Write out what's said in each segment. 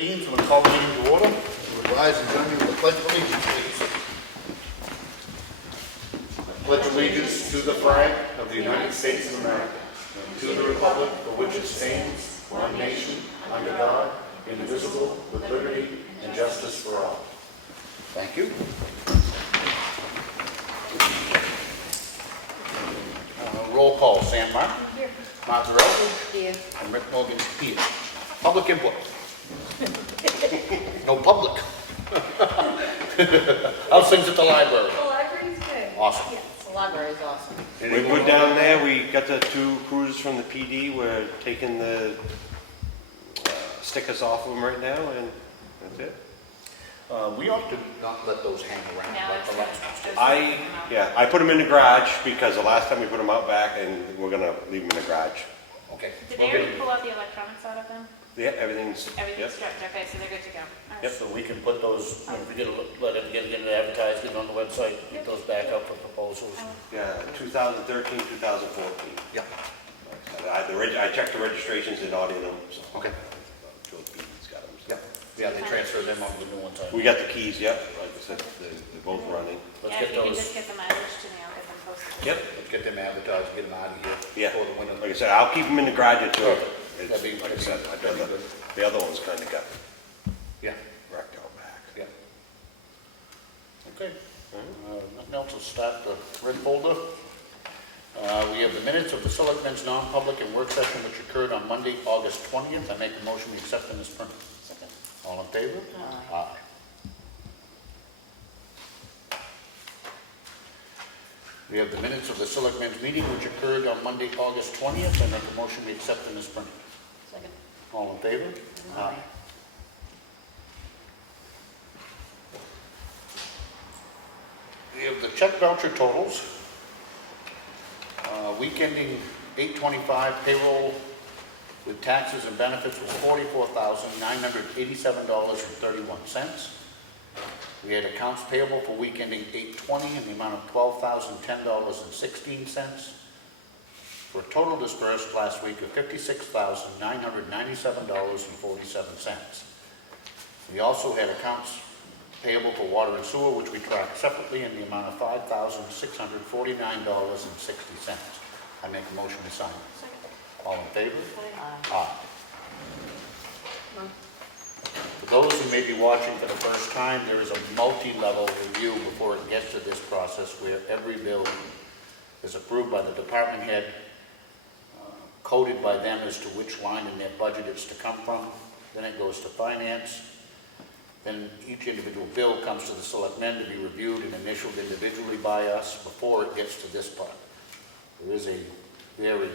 15, so we'll call the meeting to order. We'll rise and join me with the Pledge of Allegiance, please. I pledge allegiance to the flag of the United States of America, and to the republic for which it stands, one nation, under God, indivisible, with liberty and justice for all. Thank you. Roll call, Sam Mark. Here. Martha Eldridge. Here. And Rick Morgan's here. Public input. No public. How's things at the library? The library's good. Awesome. Yes, the library's awesome. We're down there. We got the 2 cruisers from the PD. We're taking the stickers off of them right now, and that's it. We ought to not let those hang around No, like the last ones. I put them in the garage because the last time we put them out back, and we're gonna leave them in the garage. Okay. Did they already pull out the electronics out of them? Yeah, everything's. Everything's Yep. stripped, okay, so they're good to go. All right. Yep. So we can put those, if we let it get it advertised, get it on the website, get those back up for proposals. Yeah, 2013, 2014. Yeah. I checked the registrations in Nottingham, so. Okay. Joe Beaton's got them. Yeah. Yeah, they transferred them on to the new ones. We got the keys, yep. Like I said, they're both running. Let's Yeah, get if you can those, just get the mileage to me, I'll get them posted. Yep. let's get them advertised, get them out of here Yeah. before the winter. Like I said, I'll keep them in the garage until, That'd be- like I said, that'd be good. the other ones kind of got Yeah, wrecked out back. yeah. Okay. Nothing else, we'll start the red folder. We have the minutes of the Selectmen's non-public and work session which occurred on Monday, August 20th. I make a motion we accept them as printed. Second. All in favor? Aye. We have the minutes of the Selectmen's meeting which occurred on Monday, August 20th. I make a motion we accept them as printed. Second. All in favor? Aye. We have the check voucher totals. Week ending 8/25 payroll with taxes and benefits was $44,987.31. We had accounts payable for week ending 8/20 in the amount of $12,010.16. For a total dispersed last week of $56,997.47. We also had accounts payable for water and sewer, which we track separately in the amount of $5,649.60. I make a motion to sign. Second. All in favor? Aye. Aye. For those who may be watching for the first time, there is a multi-level review before it gets to this process where every bill is approved by the department head, coded by them as to which line in their budget it's to come from. Then it goes to finance. Then each individual bill comes to the selectmen to be reviewed and initialed individually by us before it gets to this part. There is a very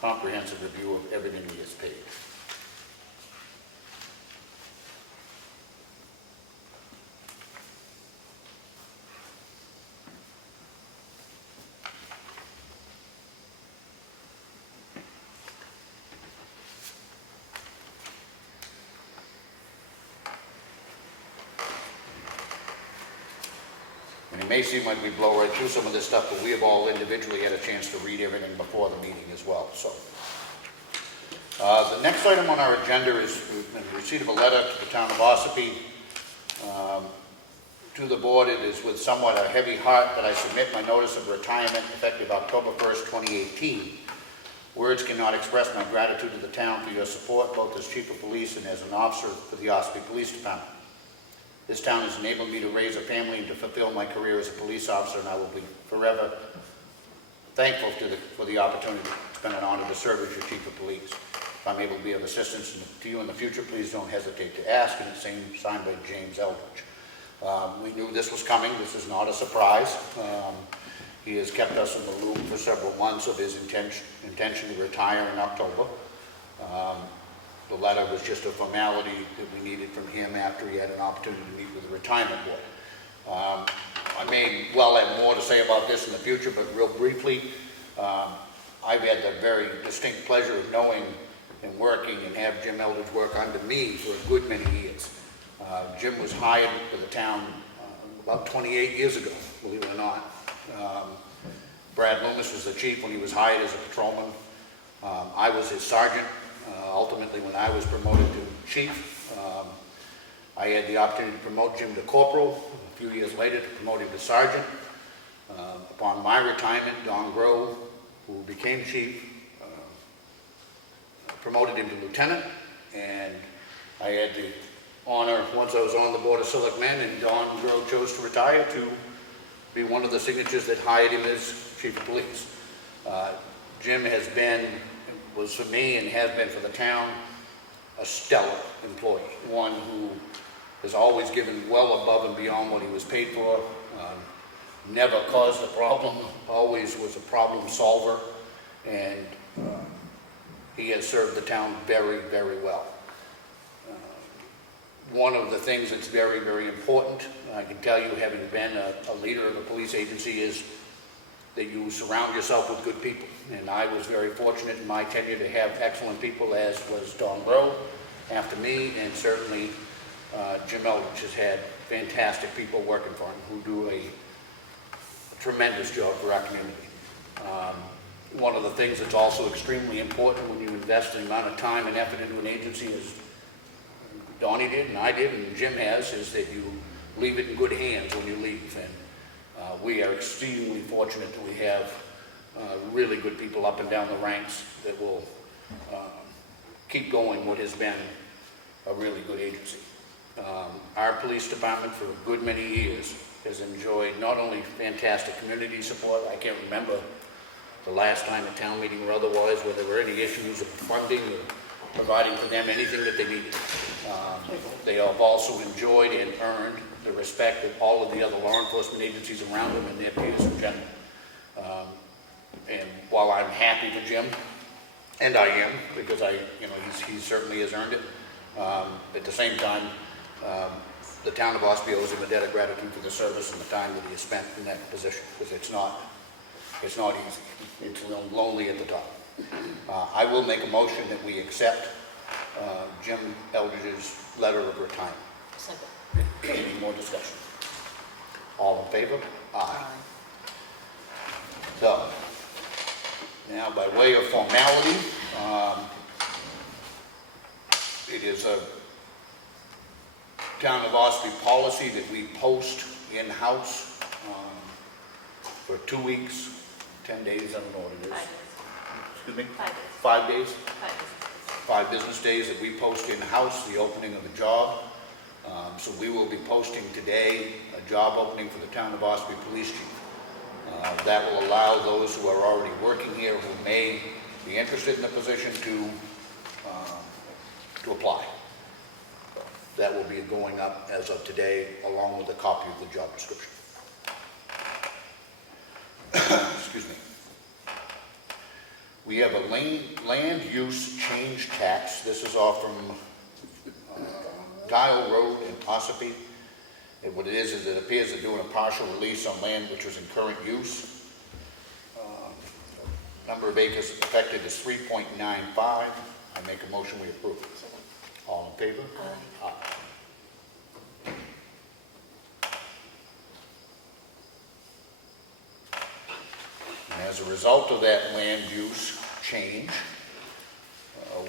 comprehensive review of everything that gets paid. And it may seem like we blow right through some of this stuff, but we have all individually had a chance to read everything before the meeting as well, so. The next item on our agenda is the receipt of a letter to the town of Ossipee. To the board, it is with somewhat a heavy heart that I submit my notice of retirement effective October 1st, 2018. Words cannot express my gratitude to the town for your support, both as chief of police and as an officer for the Ossipee Police Department. This town has enabled me to raise a family and to fulfill my career as a police officer, and I will be forever thankful for the opportunity. It's been an honor to serve as your chief of police. If I'm able to be of assistance to you in the future, please don't hesitate to ask, and it's signed by James Eldridge. We knew this was coming. This is not a surprise. He has kept us in the loop for several months of his intention to retire in October. The letter was just a formality that we needed from him after he had an opportunity to meet with the retirement board. I may well have more to say about this in the future, but real briefly, I've had the very distinct pleasure of knowing and working and have Jim Eldridge work under me for a good many years. Jim was hired for the town about 28 years ago, believe it or not. Brad Loomis was the chief when he was hired as a patrolman. I was his sergeant Ultimately, when I was promoted to chief, I had the opportunity to promote Jim to corporal. A few years later, to promote him to sergeant. Upon my retirement, Don Grove, who became chief, promoted him to lieutenant, and I had the honor, once I was on the board of selectmen, and Don Grove chose to retire, to be one of the signatures that hired him as chief of police. Jim was for me and has been for the town, a stellar employee, one who has always given well above and beyond what he was paid for, never caused a problem, always was a problem solver, and he has served the town very, very well. One of the things that's very, very important, I can tell you, having been a leader of a police agency, is that you surround yourself with good people. And I was very fortunate in my tenure to have excellent people, as was Don Grove after me, and certainly Jim Eldridge has had fantastic people working for him who do a tremendous job for our community. One of the things that's also extremely important when you invest an amount of time and effort into an agency, as Donnie did and I did and Jim has, is that you leave it in good hands when you leave. And we are extremely fortunate that we have really good people up and down the ranks that will keep going what has been a really good agency. Our police department for a good many years has enjoyed not only fantastic community support. I can't remember the last time at town meeting or otherwise where there were any issues of funding or providing for them anything that they needed. They have also enjoyed and earned the respect of all of the other law enforcement agencies around them and their peers in general. And while I'm happy for Jim, and I am, because he certainly has earned it, at the same time, the town of Ossipee owes him a debt of gratitude for the service and the time that he has spent in that position, because it's not easy. It's lonely at the top. I will make a motion that we accept Jim Eldridge's letter of retirement. Second. Any more discussion? All in favor? Aye. So, now by way of formality, it is a town of Ossipee policy that we post in-house for 2 weeks, 10 days, I don't know what it is. 5 days. Excuse me? 5 days. 5 days? 5 days. 5 business days that we post in-house, the opening of a job. So we will be posting today a job opening for the town of Ossipee Police Chief. That will allow those who are already working here who may be interested in the position to apply. That will be going up as of today, along with a copy of the job description. Excuse me. We have a land use change tax. This is off from Dial Road in Ossipee. And what it is it appears they're doing a partial release on land which was in current use. Number of acres affected is 3.95. I make a motion we approve. All in favor? Aye. And as a result of that land use change,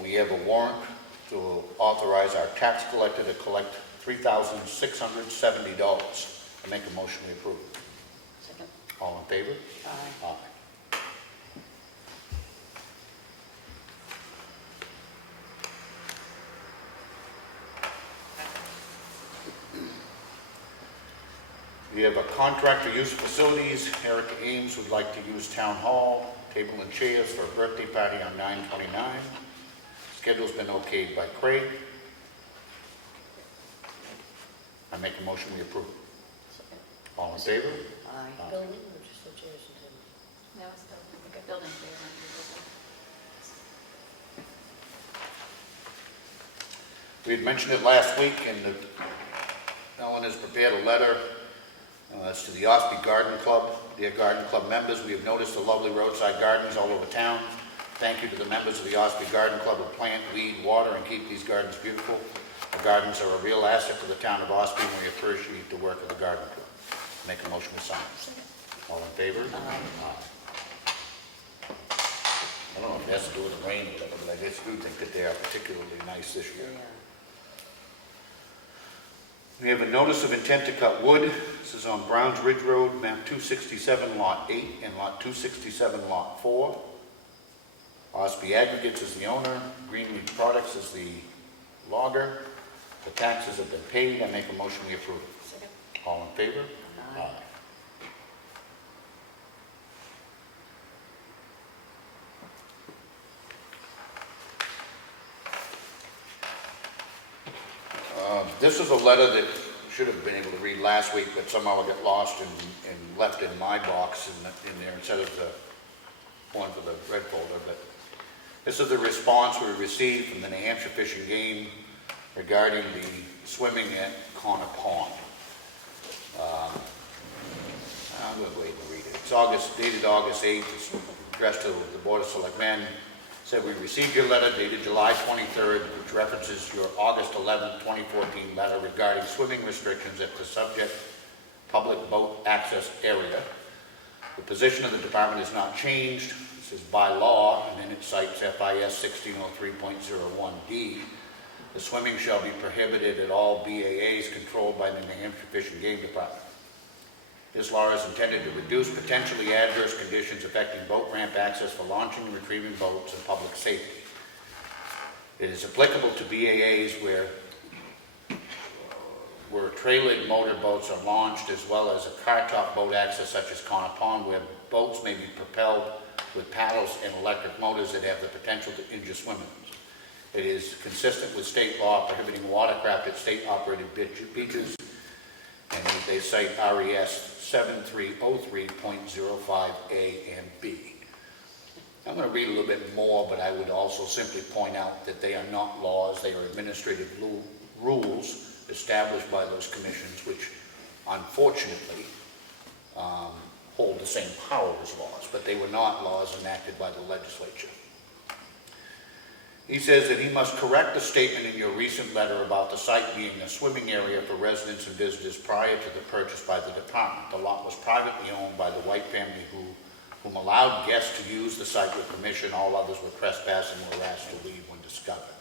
we have a warrant to authorize our tax collector to collect $3,670. I make a motion we approve. Second. All in favor? Aye. Aye. We have a contract for use of facilities. Erica Ames would like to use Town Hall, table and chairs for a birthday party on 9/29. Schedule's been okayed by Craig. I make a motion we approve. Second. All in favor? Aye. Building or just the chairs and tables? No, it's the building. We had mentioned it last week, and Ellen has prepared a letter as to the Ossipee Garden Club. Dear Garden Club members, we have noticed the lovely roadside gardens all over town. Thank you to the members of the Ossipee Garden Club who plant, weed, water, and keep these gardens beautiful. The gardens are a real asset to the town of Ossipee, and we appreciate the work of the Garden Club. Make a motion to sign. All in favor? Aye. Aye. I don't know if it has to do with the rain or whatever, but I just do think that they are particularly nice this year. We have a notice of intent to cut wood. This is on Browns Ridge Road, map 267, lot 8, and lot 267, lot 4. Ossipee Aggregates is the owner. Greenleaf Products is the logger. The taxes have been paid. I make a motion we approve. Second. All in favor? Aye. This is a letter that should have been able to read last week, but somehow it got lost and left in my box in there instead of the one for the red folder. But this is the response we received from the New Hampshire Fish and Game regarding the swimming at Connor Pond. I'm going to wait and read it. It's dated August 8th. It's addressed to the Board of Selectmen. Said, we received your letter dated July 23rd, which references your August 11th, 2014 letter regarding swimming restrictions at the subject public boat access area. The position of the department has not changed. This is by law, and then it cites FIS 1603.01D. The swimming shall be prohibited at all BAAs controlled by the New Hampshire Fish and Game Department. This law is intended to reduce potentially adverse conditions affecting boat ramp access for launching and retrieving boats and public safety. It is applicable to BAAs where trailer motor boats are launched, as well as a car top boat access such as Connor Pond, where boats may be propelled with paddles and electric motors that have the potential to injure swimmers. It is consistent with state law prohibiting watercraft at state-operated beaches, and they cite RES 7303.05A and B. I'm going to read a little bit more, but I would also simply point out that they are not laws. They are administrative rules established by those commissions, which unfortunately hold the same power as laws, but they were not laws enacted by the legislature. He says that he must correct the statement in your recent letter about the site being a swimming area for residents and visitors prior to the purchase by the department. The lot was privately owned by the White family whom allowed guests to use the site with permission. All others were trespassing and were asked to leave when discovered.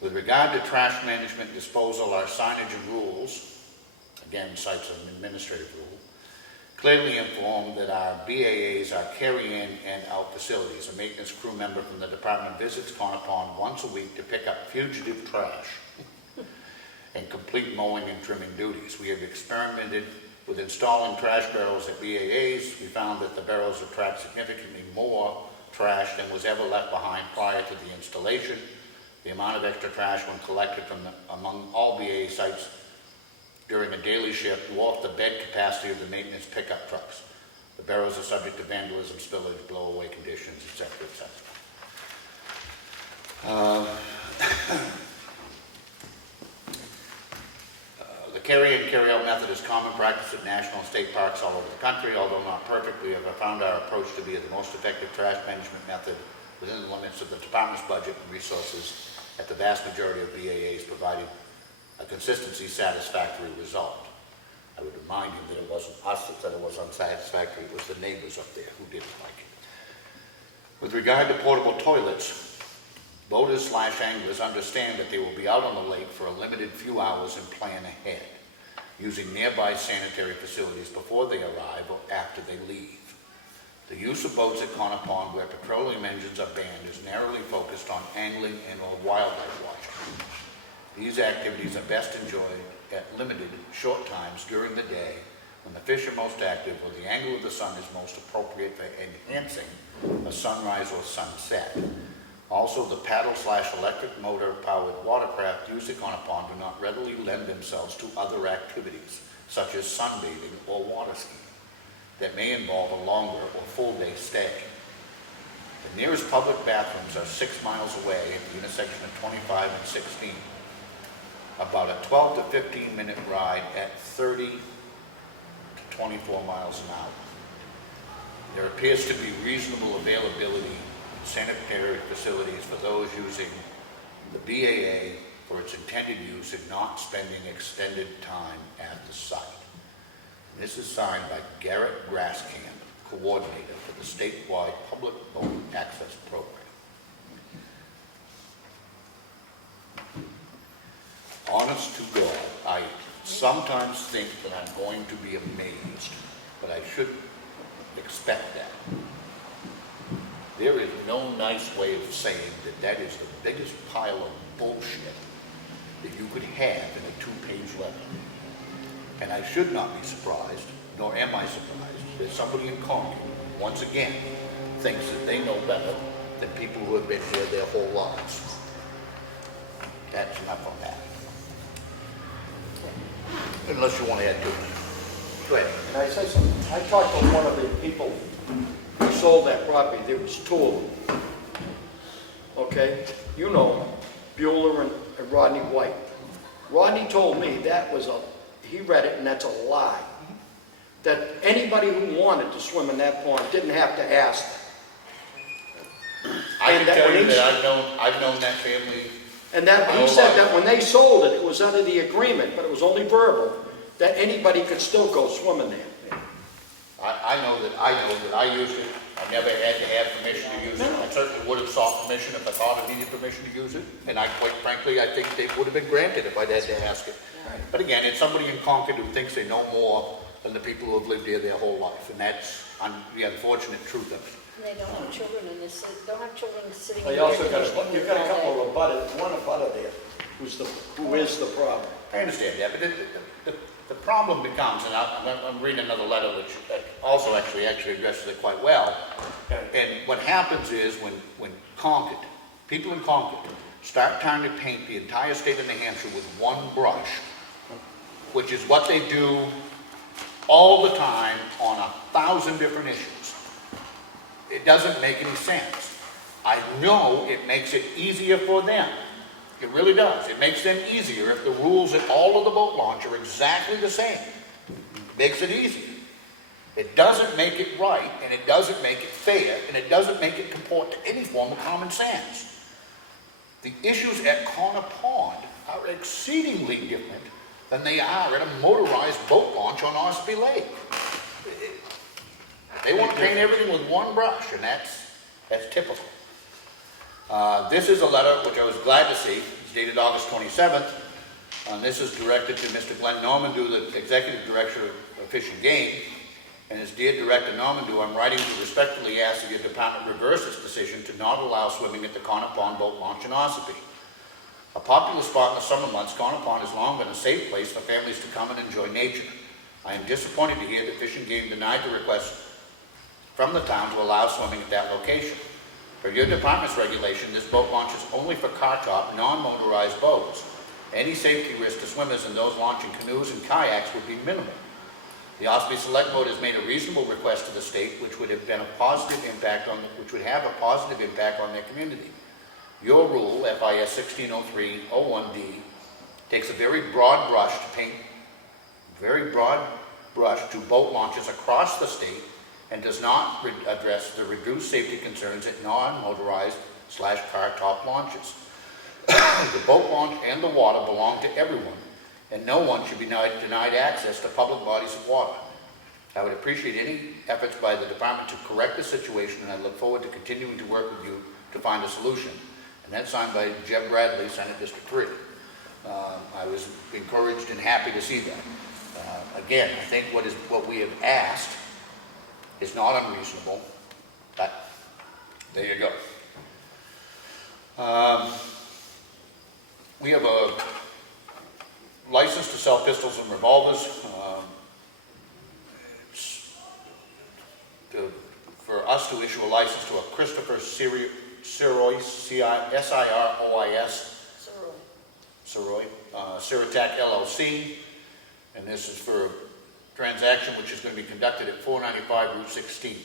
With regard to trash management disposal, our signage and rules, again cites an administrative rule, clearly informed that our BAAs are carry-in and out facilities. A maintenance crew member from the department visits Connor Pond once a week to pick up fugitive trash and complete mowing and trimming duties. We have experimented with installing trash barrels at BAAs. We found that the barrels attract significantly more trash than was ever left behind prior to the installation. The amount of extra trash when collected among all BAA sites during a daily shift dwarfed the bed capacity of the maintenance pickup trucks. The barrels are subject to vandalism, spillage, blow-away conditions, etc., etc. The carry-in, carry-out method is common practice at national and state parks all over the country. Although not perfect, we have found our approach to be the most effective trash management method within the limits of the department's budget and resources at the vast majority of BAAs, providing a consistency satisfactory result. I would remind you that it wasn't us that said it was unsatisfactory, it was the neighbors up there who didn't like it. With regard to portable toilets, boaters/anglers understand that they will be out on the lake for a limited few hours and plan ahead, using nearby sanitary facilities before they arrive or after they leave. The use of boats at Connor Pond where petroleum engines are banned is narrowly focused on angling and or wildlife watching. These activities are best enjoyed at limited, short times during the day when the fish are most active or the angle of the sun is most appropriate for enhancing a sunrise or sunset. Also, the paddle/electric motor-powered watercraft used at Connor Pond do not readily lend themselves to other activities, such as sunbathing or water skiing, that may involve a longer or full-day stay. The nearest public bathrooms are 6 miles away at the intersection of 25 and 16. About a 12 to 15 minute ride at 30 to 24 miles an hour. There appears to be reasonable availability of sanitary facilities for those using the BAA for its intended use and not spending extended time at the site. And this is signed by Garrett Grasskamp, coordinator for the statewide public boat access program. Honest to God, I sometimes think that I'm going to be amazed, but I shouldn't expect that. There is no nice way of saying that that is the biggest pile of bullshit that you could have in a two-page letter. And I should not be surprised, nor am I surprised, that somebody in Concord, once again, thinks that they know better than people who have been here their whole lives. That's enough on that. Unless you want to add to it. Go ahead. Can I say something? I talked to one of the people who sold that property. There was two of them. Okay? You know them, Bueller and Rodney White. Rodney told me that was he read it and that's a lie. That anybody who wanted to swim in that pond didn't have to ask them. I And can tell when you he- that I've known that family. And that he said that when they sold it, it was under the agreement, but it was only verbal, that anybody could still go swimming there. I know that I used it. I never had to have permission to use it. I certainly would have sought permission if I thought I needed permission to use it. And quite frankly, I think they would have been granted if I'd had to ask it. But again, it's somebody in Concord who thinks they know more than the people who have lived here their whole life. And that's the unfortunate truth of it. They don't have children in this, don't have children sitting in They the also air got conditioning you've got a all couple day. of abutters, one abutter there, who is the problem. I understand that, but the problem becomes, and I'm reading another letter which also actually addresses it quite well. And what happens is when Concord, people in Concord, start trying to paint the entire state of New Hampshire with one brush, which is what they do all the time on 1,000 different issues. It doesn't make any sense. I know it makes it easier for them. It really does. It makes them easier if the rules at all of the boat launch are exactly the same. Makes it easier. It doesn't make it right, and it doesn't make it fair, and it doesn't make it comport to any form of common sense. The issues at Corner Pond are exceedingly different than they are at a motorized boat launch on Ossipee Lake. They want to paint everything with one brush, and that's typical. This is a letter which I was glad to see. It's dated August 27th. This is directed to Mr. Glenn Normandeau, the Executive Director of Fish and Game. And as Dear Director Normandeau, I'm writing to respectfully ask that your department reverse its decision to not allow swimming at the Corner Pond boat launch in Ossipee. A popular spot in the summer months, Corner Pond has long been a safe place for families to come and enjoy nature. I am disappointed to hear that Fish and Game denied the request from the town to allow swimming at that location. Per your department's regulation, this boat launch is only for car-top, non-motorized boats. Any safety risk to swimmers and those launching canoes and kayaks would be minimal. The Ossipee Select Board has made a reasonable request to the state, which would have been a positive impact on, which would have a positive impact on their community. Your rule, FIS 1603-01D, takes a very broad brush to boat launches across the state and does not address the reduced safety concerns at non-motorized/car-top launches. The boat launch and the water belong to everyone, and no one should be denied access to public bodies of water. I would appreciate any efforts by the department to correct the situation, and I look forward to continuing to work with you to find a solution. And that's signed by Jeb Bradley, Senate District 3. I was encouraged and happy to see that. Again, I think what we have asked is not unreasonable, but there you go. We have a license to sell pistols and revolvers. For us to issue a license to a Christopher Sirois, S-I-R-O-I-S, Sirois, Siritac LLC, and this is for a transaction which is going to be conducted at 495 Route 16.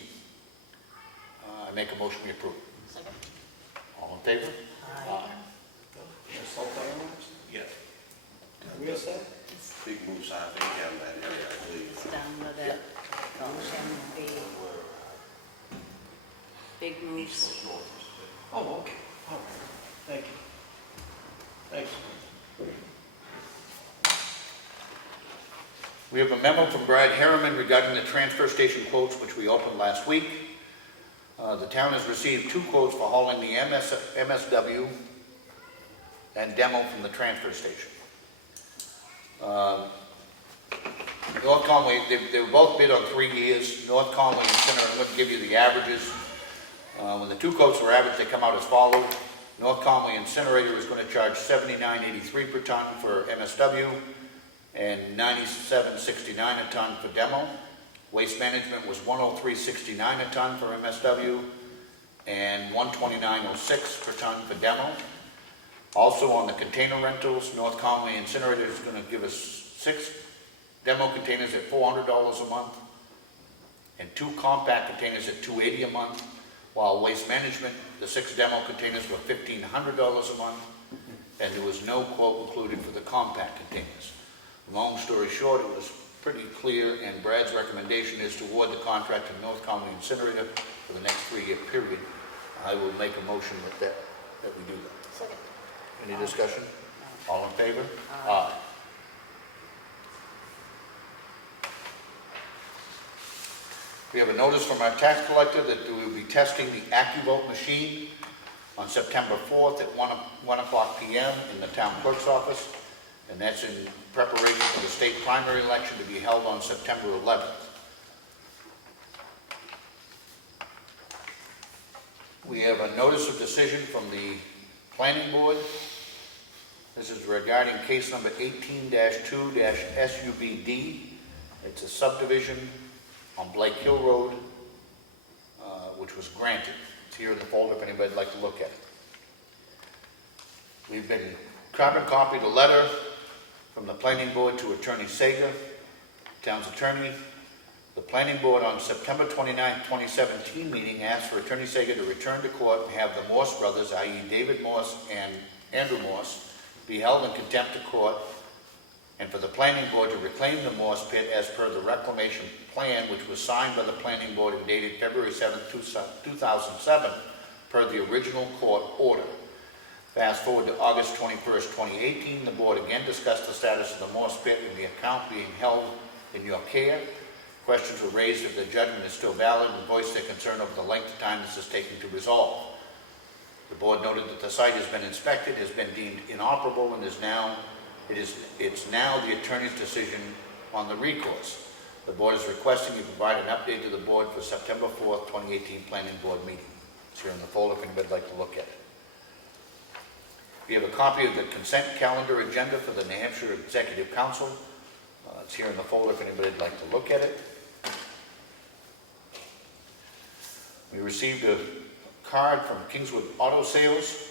I make a motion we approve. Second. All in favor? Aye. Yes. Where's that? Big moose, I think, down that area, I believe. It's down where that Goshen, big moose. Oh, okay, all right, thank you. Thanks. We have a memo from Brad Harriman regarding the transfer station quotes, which we opened last week. The town has received 2 quotes for hauling the MSW and demo from the transfer station. North Conway, they were both bid on 3 years. North Conway and Center, I'm going to give you the averages. When the 2 quotes were averaged, they come out as follows. North Conway Incinerator is going to charge $79.83 per ton for MSW and $97.69 a ton for demo. Waste Management was $103.69 a ton for MSW and $129.06 per ton for demo. Also on the container rentals, North Conway Incinerator is going to give us 6 demo containers at $400 a month and 2 compact containers at $280 a month, while Waste Management, the 6 demo containers were $1,500 a month, and there was no quote included for the compact containers. Long story short, it was pretty clear, and Brad's recommendation is to award the contract to North Conway Incinerator for the next 3-year period. I will make a motion that we do that. Second. Any discussion? All in favor? Aye. We have a notice from our tax collector that we will be testing the AccuVote machine on September 4th at 1 o'clock p.m. in the town clerk's office, and that's in preparation for the state primary election to be held on September 11th. We have a notice of decision from the planning board. This is regarding case number 18-2-SUBD. It's a subdivision on Blake Hill Road, which was granted. It's here in the folder if anybody would like to look at it. We've been carbon copied a letter from the planning board to Attorney Sager, town's attorney. The planning board on September 29, 2017 meeting asked for Attorney Sager to return to court and have the Morse brothers, i.e. David Morse and Andrew Morse, be held in contempt of court, and for the planning board to reclaim the Morse pit as per the reclamation plan, which was signed by the planning board and dated February 7, 2007, per the original court order. Fast forward to August 21st, 2018, the board again discussed the status of the Morse pit and the account being held in your care. Questions were raised if the judgment is still valid and voiced their concern over the length of time this is taking to resolve. The board noted that the site has been inspected, has been deemed inoperable, and it's now the attorney's decision on the recourse. The board is requesting you provide an update to the board for September 4th, 2018 planning board meeting. It's here in the folder if anybody would like to look at it. We have a copy of the consent calendar agenda for the New Hampshire Executive Council. It's here in the folder if anybody would like to look at it. We received a card from Kingswood Auto Sales.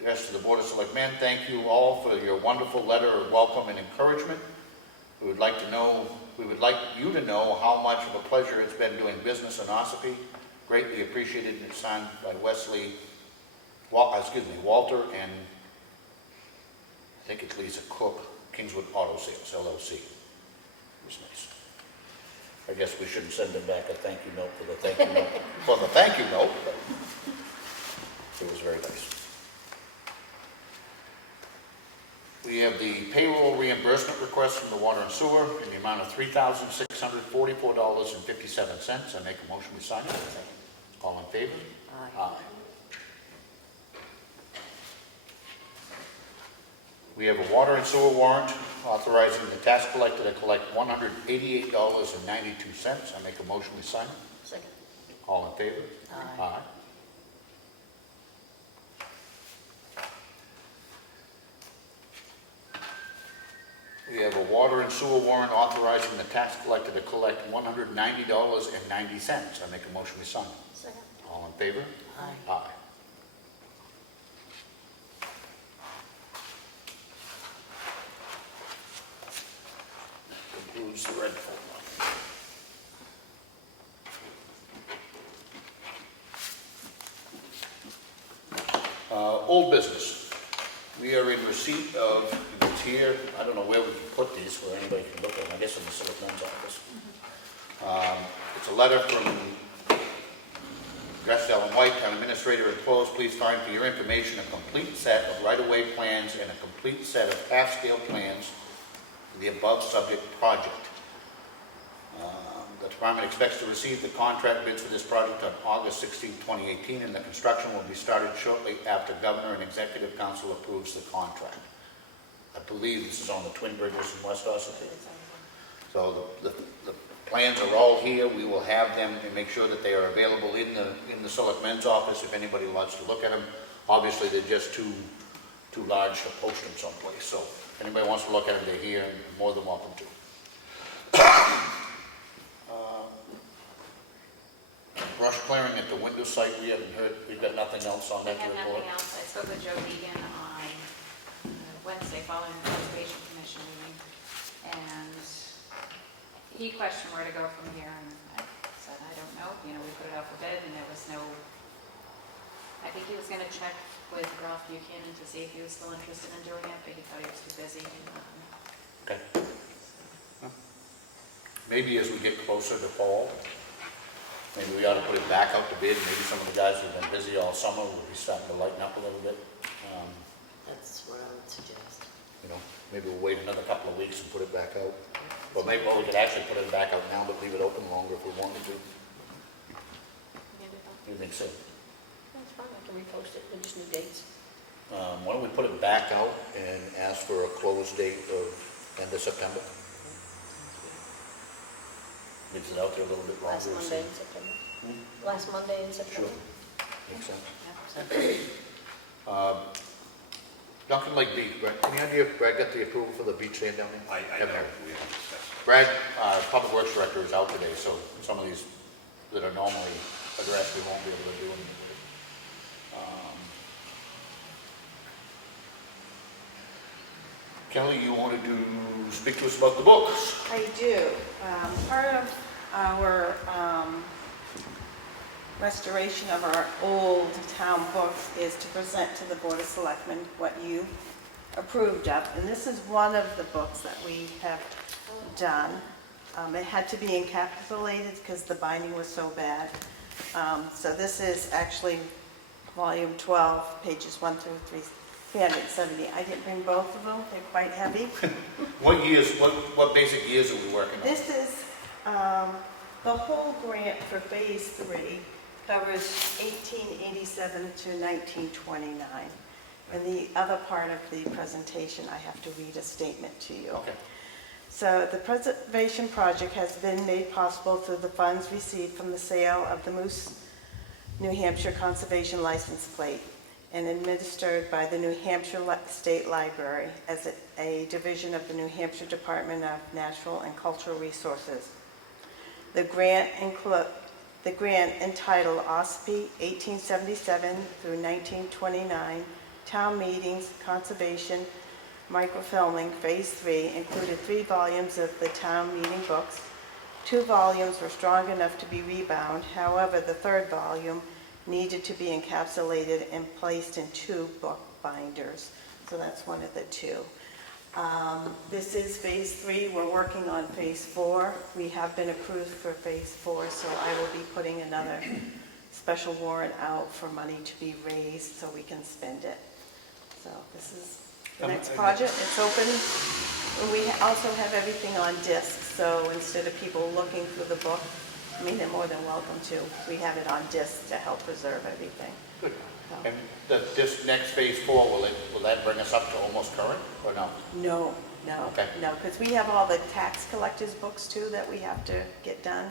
Addressed to the Board of Selectmen, thank you all for your wonderful letter of welcome and encouragement. We would like you to know how much of a pleasure it's been doing business in Ossipee. Greatly appreciated, and it's signed by Walter and I think it's Lisa Cook, Kingswood Auto Sales, LLC. It was nice. I guess we shouldn't send them back a thank you note for the thank you note, but it was very nice. We have the payroll reimbursement request from the Water and Sewer in the amount of $3,644.57. I make a motion we sign it. All in favor? Aye. We have a water and sewer warrant authorizing the tax collector to collect $188.92. I make a motion we sign it. Second. All in favor? Aye. We have a water and sewer warrant authorizing the tax collector to collect $190.90. I make a motion we sign it. Second. All in favor? Aye. Aye. Concludes the red folder. Old business. We are in receipt of, it's here, I don't know where we can put these where anybody can look at them, I guess in the Selectmen's office. It's a letter from Dressed Ellen White, Town Administrator, enclosed. Please find for your information a complete set of right-of-way plans and a complete set of half-scale plans for the above subject project. The department expects to receive the contract bids for this project on August 16, 2018, and the construction will be started shortly after Governor and Executive Council approves the contract. I believe this is on the Twin Bridges in West Ossipee. So the plans are all here. We will have them and make sure that they are available in the Selectmen's office if anybody wants to look at them. Obviously, they're just too large to post them someplace. So if anybody wants to look at them, they're here and you're more than welcome to. Brush clearing at the window site, we haven't heard, we've got nothing else on I that to have report. nothing else. I spoke with Joe Deegan on Wednesday following the Conservation Commission meeting, and he questioned where to go from here, and I said, I don't know. You know, we put it out for bid, and there was no, I think he was going to check with Ralph Buchanan to see if he was still interested in doing it, but he thought he was too busy. Okay. Maybe as we get closer to fall, maybe we ought to put it back out to bid. Maybe some of the guys who've been busy all summer will be starting to lighten up a little bit. That's what I would suggest. You know, maybe we'll wait another couple of weeks and put it back out. Or maybe we could actually put it back out now, but leave it open longer if we wanted to. What do you think, Sid? That's fine, I can repost it, we just need dates. Why don't we put it back out and ask for a close date of end of September? Leaves it out there a little bit longer. Last Monday in September. Last Monday in September. Sure. Makes sense. Yeah. Duncan Lake Beach, Brad, any idea if Brad got the approval for the beach sand down there? I Haven't know, heard. we haven't discussed. Brad, Public Works Director, is out today, so some of these that are normally addressed, we won't be able to do anything with. Kelly, you wanted to speak to us about the books? I do. Part of our restoration of our old town books is to present to the Board of Selectmen what you approved of. And this is one of the books that we have done. It had to be encapsulated because the binding was so bad. So this is actually volume 12, pages 1 through 370. I didn't bring both of them. They're quite heavy. What years, what basic years are we working on? This is, the whole grant for Phase 3 covers 1887 to 1929. And the other part of the presentation, I have to read a statement to you. Okay. So the preservation project has been made possible through the funds received from the sale of the Moose, New Hampshire Conservation License Plate and administered by the New Hampshire State Library as a division of the New Hampshire Department of Natural and Cultural Resources. The grant entitled Ossipee 1877 through 1929, Town Meetings, Conservation, Microfilming, Phase 3, included 3 volumes of the town meeting books. 2 volumes were strong enough to be rebound. However, the 3rd volume needed to be encapsulated and placed in 2 book binders. So that's one of the 2. This is Phase 3. We're working on Phase 4. We have been approved for Phase 4, so I will be putting another special warrant out for money to be raised so we can spend it. So this is the next project. It's open. And we also have everything on disc, so instead of people looking through the book, I mean, they're more than welcome to. We have it on disc to help preserve everything. Good. So. And this next Phase 4, will that bring us up to almost current, or no? No, Okay. no, because we have all the tax collectors' books too that we have to get done.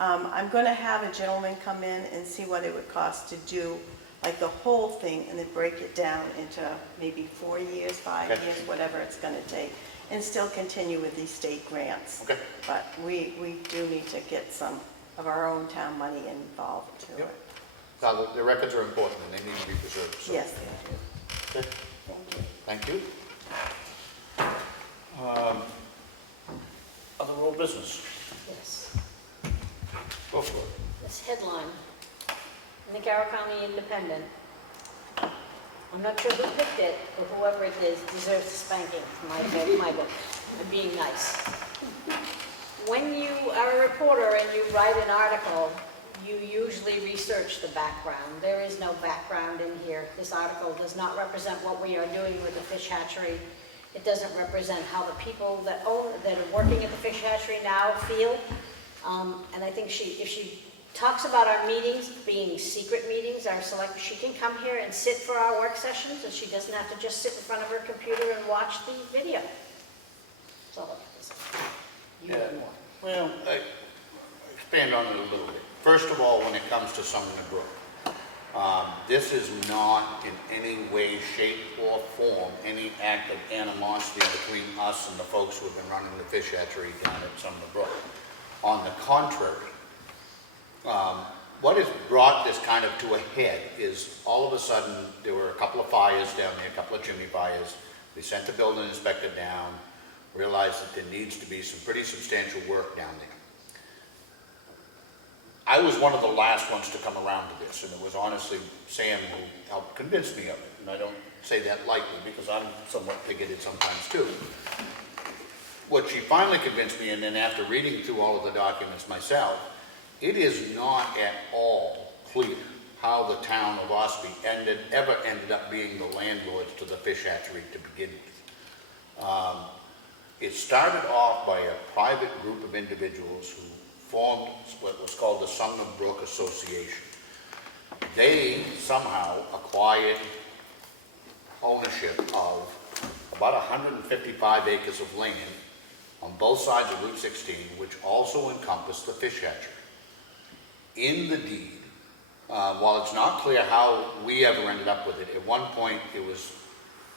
I'm going to have a gentleman come in and see what it would cost to do like the whole thing and then break it down into maybe 4 years, 5 Okay. years, whatever it's going to take, and still continue with these state grants. Okay. But we do need to get some of our own town money involved to Yep. it. Now, the records are important and they need to be preserved. So. Yes, Okay. thank you. Thank you. Other old business? Yes. Go for it. This headline, in the Carroll County Independent, I'm not sure who picked it, but whoever it is deserves a spanking, my book, and being nice. When you are a reporter and you write an article, you usually research the background. There is no background in here. This article does not represent what we are doing with the fish hatchery. it doesn't represent how the people that are working at the fish hatchery now feel. And I think if she talks about our meetings being secret meetings, she can come here and sit for our work sessions, and she doesn't have to just sit in front of her computer and watch the video. That's all I have to say. You have more. Well, I expand on it a little bit. First of all, when it comes to Sumner Brook, this is not in any way, shape, or form any act of animosity between us and the folks who have been running the fish hatchery down at Sumner Brook. On the contrary, what has brought this kind of to a head is all of a sudden there were a couple of fires down there, a couple of chimney fires. We sent the building inspector down, realized that there needs to be some pretty substantial work down there. I was one of the last ones to come around to this, and it was honestly Sam who helped convince me of it. And I don't say that lightly because I'm somewhat bigoted sometimes too. What she finally convinced me, and then after reading through all of the documents myself, it is not at all clear how the town of Ossipee ever ended up being the landlords to the fish hatchery to begin with. It started off by a private group of individuals who formed what was called the Sumner Brook Association. They somehow acquired ownership of about 155 acres of land on both sides of Route 16, which also encompassed the fish hatchery. In the deed, while it's not clear how we ever ended up with it, at one point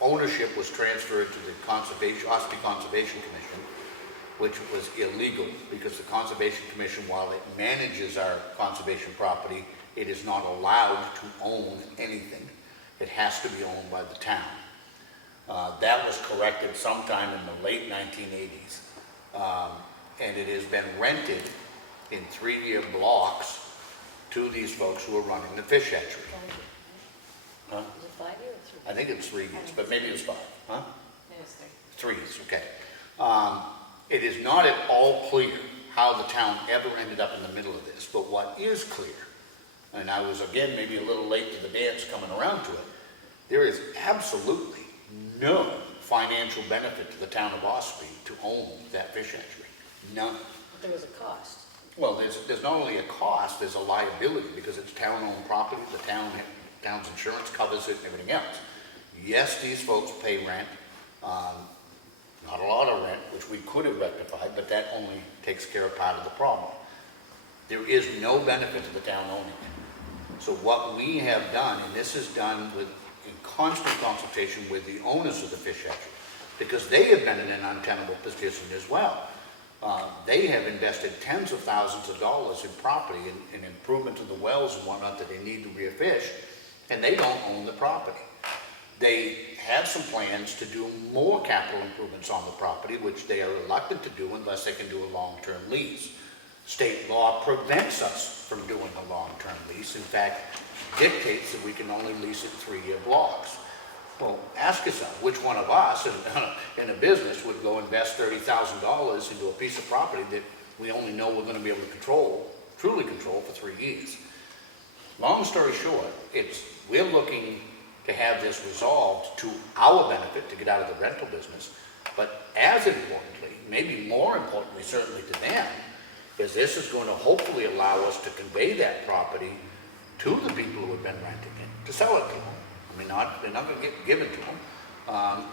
ownership was transferred to the Ossipee Conservation Commission, which was illegal because the Conservation Commission, while it manages our conservation property, it is not allowed to own anything. It has to be owned by the town. That was corrected sometime in the late 1980s. And it has been rented in 3-year blocks to these folks who are running the fish hatchery. Huh? Is it 5 years or 3? I think it's 3 years, but maybe it's 5. Huh? It is 3 years, okay. It is not at all clear how the town ever ended up in the middle of this, but what is clear, and I was again maybe a little late to the dance coming around to it, there is absolutely no financial benefit to the town of Ossipee to own that fish hatchery. None. But there was a cost. Well, there's not only a cost, there's a liability because it's town-owned property. The town's insurance covers it and everything else. Yes, these folks pay rent, not a lot of rent, which we could have rectified, but that only takes care of part of the problem. There is no benefit to the town owning it. So what we have done, and this is done in constant consultation with the owners of the fish hatchery, because they have been in an untenable position as well. They have invested tens of thousands of dollars in property and improvement to the wells and whatnot that they need to rear fish, and they don't own the property. They have some plans to do more capital improvements on the property, which they are reluctant to do unless they can do a long-term lease. State law prevents us from doing a long-term lease. In fact, dictates that we can only lease it 3-year blocks. Well, ask yourself, which one of us in a business would go invest $30,000 into a piece of property that we only know we're going to be able to truly control for 3 years? Long story short, we're looking to have this resolved to our benefit to get out of the rental business, but as importantly, maybe more importantly certainly to them, is this is going to hopefully allow us to convey that property to the people who have been renting it, to sell it to them. I mean, they're not going to get given to them,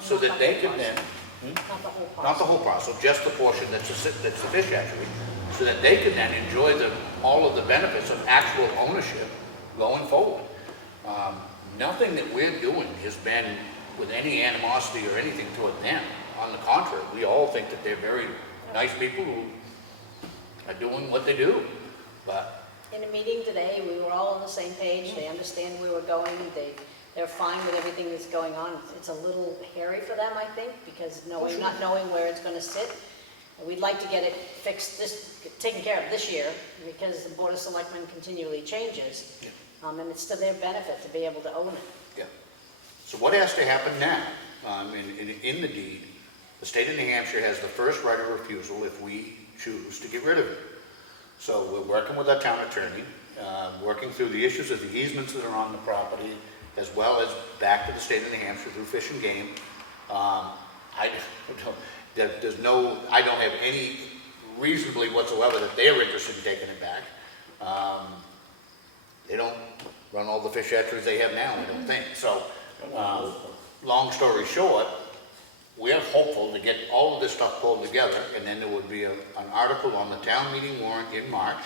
so that they can then, Not the whole parcel. not the whole parcel, just the portion that's the fish hatchery, so that they can then enjoy all of the benefits of actual ownership going forward. Nothing that we're doing has been with any animosity or anything toward them. On the contrary, we all think that they're very nice people who are doing what they do. But In a meeting today, we were all on the same page. They understand where we're going. They're fine with everything that's going on. It's a little hairy for them, I think, because not knowing where it's going to sit. We'd like to get it fixed, taken care of this year, because the Board of Selectmen continually changes. Yeah. And it's to their benefit to be able to own it. yeah. So what has to happen now? In the deed, the state of New Hampshire has the first right of refusal if we choose to get rid of it. So we're working with our town attorney, working through the issues of the easements that are on the property, as well as back to the state of New Hampshire through Fish and Game. There's no, I don't have any reasonably whatsoever that they're interested in taking it back. They don't run all the fish hatcheries they have now, I don't think. So, long story short, we're hopeful to get all of this stuff pulled together, and then there would be an article on the town meeting warrant in March.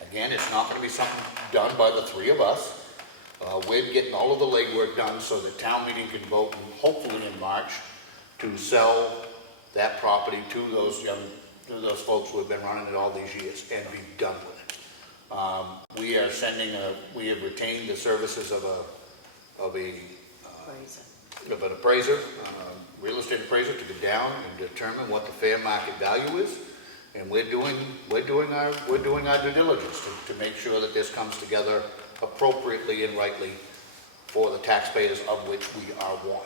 Again, it's not gonna be something done by the three of us. We're getting all of the legwork done so that town meeting can vote, hopefully in March, to sell that property to those folks who have been running it all these years and be done with it. We have retained the services of an appraiser, real estate appraiser, to go down and determine what the fair market value is. And we're doing our due diligence to make sure that this comes together appropriately and rightly for the taxpayers, of which we are one.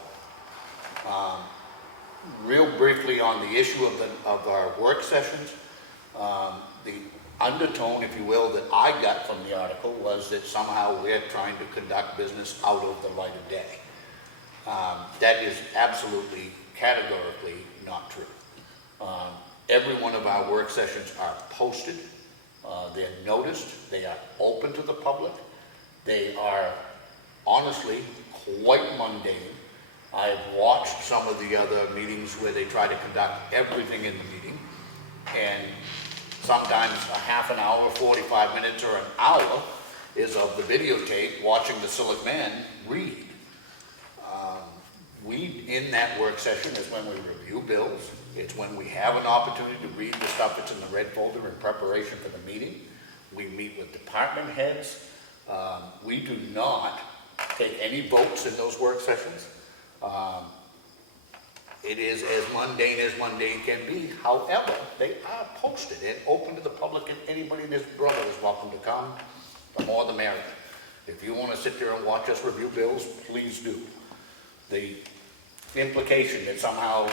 Real briefly on the issue of our work sessions, the undertone, if you will, that I got from the article was that somehow we're trying to conduct business out of the light of day. That is absolutely, categorically not true. Every one of our work sessions are posted, they're noticed, they are open to the public, they are honestly quite mundane. I've watched some of the other meetings where they try to conduct everything in the meeting, and sometimes a half an hour, 45 minutes, or an hour is of the videotape watching the selectmen read. In that work session is when we review bills. It's when we have an opportunity to read the stuff that's in the red folder in preparation for the meeting. We meet with department heads. We do not take any votes in those work sessions. It is as mundane can be. However, they are posted and open to the public, and anybody and his brother is welcome to come. The more the merrier. If you want to sit there and watch us review bills, please do. The implication that somehow,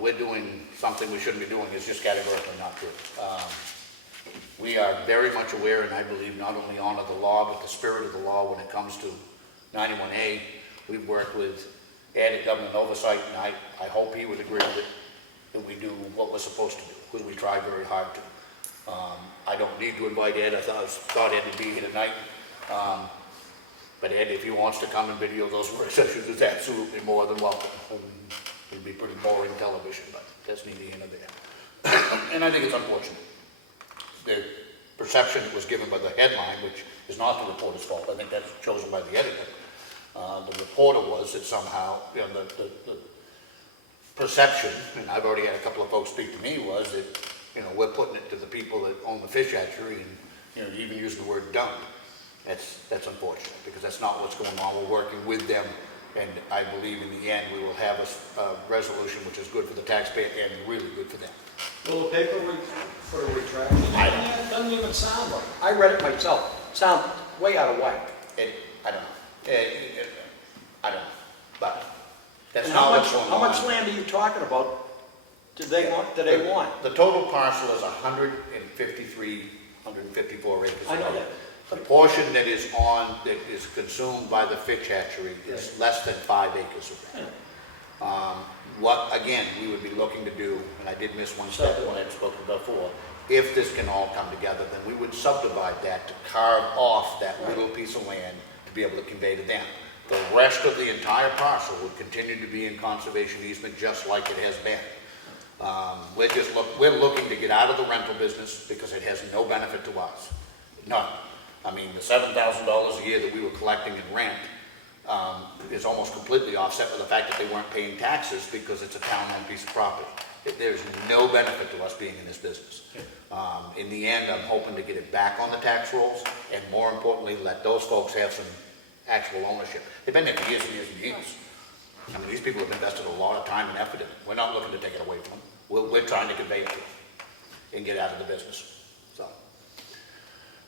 we're doing something we shouldn't be doing is just categorically not true. We are very much aware, and I believe not only honor the law, but the spirit of the law when it comes to 91A. We've worked with Ed at Government Oversight, and I hope he would agree that we do what we're supposed to do, because we try very hard to. I don't need to invite Ed. I thought Ed would be here tonight. But Ed, if he wants to come and video those work sessions, it's absolutely more than welcome. It'd be pretty boring television, but that's neither here nor there. And I think it's unfortunate. The perception that was given by the headline, which is not the reporter's fault, I think that's chosen by the editor. The reporter was that somehow, the perception, and I've already had a couple of folks speak to me, was that, we're putting it to the people that own the fish hatchery, and, even use the word dump. That's unfortunate, because that's not what's going on. We're working with them, and I believe in the end we will have a resolution which is good for the taxpayer and really good for them. Will the paper put a retraction? I It doesn't even sound right. I read it myself. Sound way out of whack. I don't know. I don't know. But that's And not what's going on. how much land are you talking about? Did they want? The total parcel is 154 acres. I know that. The portion that is consumed by the fish hatchery is less than 5 acres of that. What, again, we would be looking to do, and I did miss one step when I had spoken before, if this can all come together, then we would subdivide that to carve off that little piece of land to be able to convey to them. The rest of the entire parcel would continue to be in conservation easement just like it has been. We're looking to get out of the rental business because it has no benefit to us. None. I mean, the $7,000 a year that we were collecting in rent is almost completely offset by the fact that they weren't paying taxes because it's a town-owned piece of property. There's no benefit to us being in this business. In the end, I'm hoping to get it back on the tax rolls, and more importantly, let those folks have some actual ownership. They've been there for years and years and years. I mean, these people have invested a lot of time and effort in it. We're not looking to take it away from them. We're trying to convey it to them and get out of the business. So,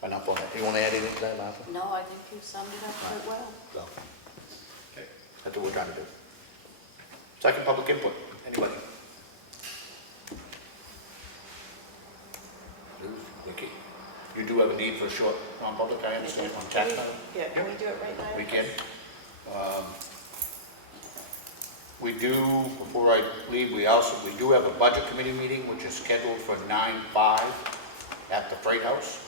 enough on that. You want to add anything to that, Martha? No, I think you summed it up quite well. So, okay, that's what we're trying to do. Second public input. Anybody? Vicky, you do have a need for a short non-public, I understand, on tax matter? Yeah, can we do it right now? We can. We do, before I leave, we do have a budget committee meeting, which is scheduled for 9/5 at the Freight House.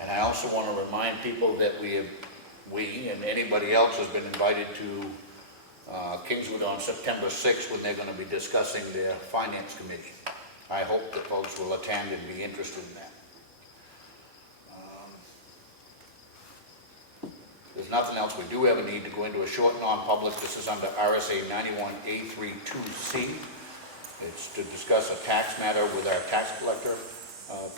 And I also want to remind people that we and anybody else has been invited to Kingswood on September 6th when they're going to be discussing their finance committee. I hope that folks will attend and be interested in that. There's nothing else. We do have a need to go into a short non-public. This is under RSA 91A32C. It's to discuss a tax matter with our tax collector.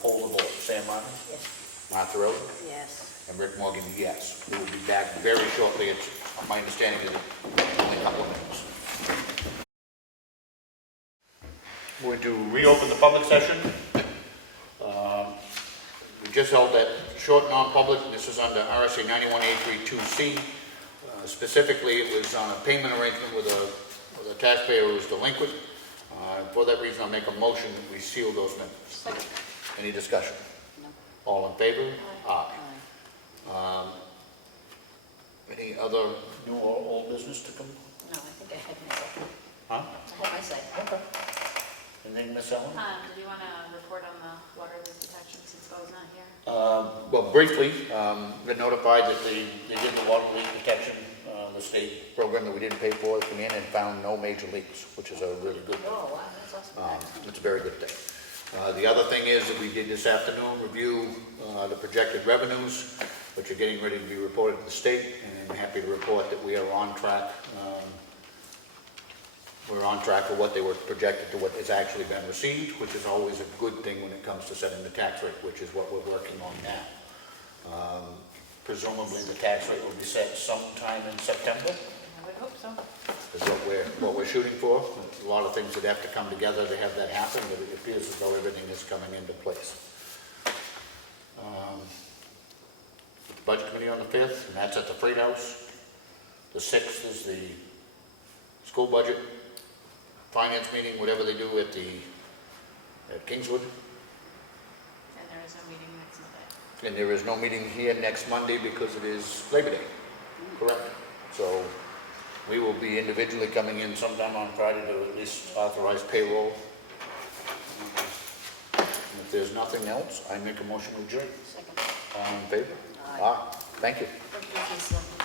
Poll the board. Sam Martin? Yes. Martha Eldridge? Yes. And Rick Morgan, yes. We will be back very shortly. It's my understanding that it's only a couple of minutes. We're going to reopen the public session. We just held that short non-public. This is under RSA 91A32C. Specifically, it was on a payment arrangement with a taxpayer who was delinquent. For that reason, I'll make a motion that we seal those minutes. Second. Any discussion? No. All in favor? Aye. Any other new or old business to come? No, I think I had my say. Huh? I had my say. Okay. Anything, Miss Ellen? Did you want to report on the water leak detection since Bo's not here? Well, briefly, been notified that they did the water leak detection, the state program that we didn't pay for, come in and found no major leaks, which is a really good thing. Oh, wow, that's awesome. It's a very good thing. The other thing is that we did this afternoon review the projected revenues, which are getting ready to be reported to the state, and I'm happy to report that we are on track. We're on track for what they were projected to what has actually been received, which is always a good thing when it comes to setting the tax rate, which is what we're working on now. Presumably the tax rate will be set sometime in September. I would hope so. Is what we're shooting for. There's a lot of things that have to come together to have that happen, but it appears as though everything is coming into place. Budget committee on the 5th, and that's at the Freight House. The 6th is the school budget finance meeting, whatever they do at Kingswood. And there is no meeting next Monday. And there is no meeting here next Monday because it is Labor Day, correct? So we will be individually coming in sometime on Friday to at least authorize payroll. And if there's nothing else, I make a motion to adjourn. Second. All in favor? Aye. Thank you. Thank you, Lisa.